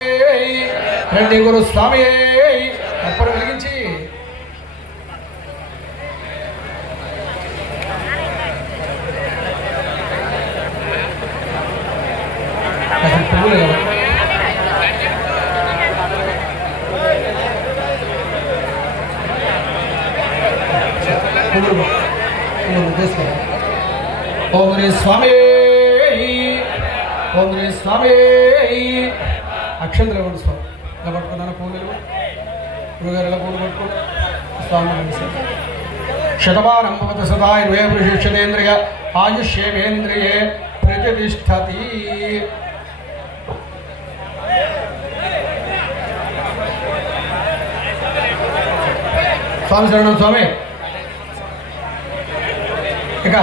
రండి గురు స్వామి అప్పుడు వెలిగించి ఓం రే స్వామి ఓం రే స్వామి అక్షంతలు ఇవ్వండి స్వామి ఇలా పట్టుకున్నాను పూలు గురుగారు ఎలా పూలు పట్టుకోండి స్వామి శతమానం భవత సదాయుర్వే వృషిష్యతేంద్రియ ఆయుష్యేంద్రియే ప్రతిష్టతి స్వామి శరణం స్వామి ఇక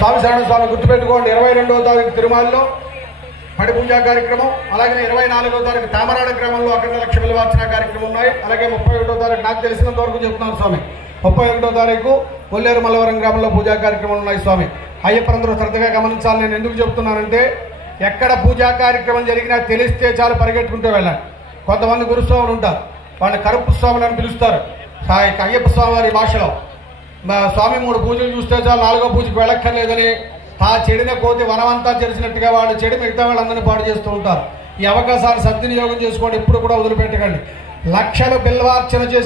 స్వామి శరణం స్వామి గుర్తుపెట్టుకోండి 22వ తారీఖు తిరుమలలో పడి పూజా కార్యక్రమం, అలాగే 24వ తారీఖు తామరాడ గ్రామంలో అఖండ లక్ష బిల్వార్చన కార్యక్రమం ఉన్నాయి. అలాగే 31వ తారీఖు నాకు తెలిసినంత వరకు చెప్తున్నాను స్వామి 31వ తారీఖు కొల్లేరు మల్లవరం గ్రామంలో పూజా కార్యక్రమాలు ఉన్నాయి స్వామి. అయ్యప్పందరూ శ్రద్ధగా గమనించాలి. నేను ఎందుకు చెప్తున్నానంటే ఎక్కడ పూజా కార్యక్రమం జరిగినా తెలిస్తే చాలు పరిగెట్టుకుంటూ వెళ్ళాలి. కొంతమంది గురుస్వాములు ఉంటారు, వాళ్ళని కరుపు స్వాములు అని పిలుస్తారు అయ్యప్ప స్వామి వారి భాషలో. స్వామి 3 పూజలు చూస్తే చాలు 4వ పూజకు వెళ్ళక్కర్లేదని ఆ చెడిన కోతి వనమంతా చెరిచినట్టుగా వాళ్ళు చెడి మిగతా వాళ్ళందరినీ పాడు చేస్తూ ఉంటారు. ఈ అవకాశాన్ని సద్వినియోగం చేసుకోండి, ఎప్పుడు కూడా వదిలిపెట్టకండి. లక్షలు బిల్వార్చన చేసి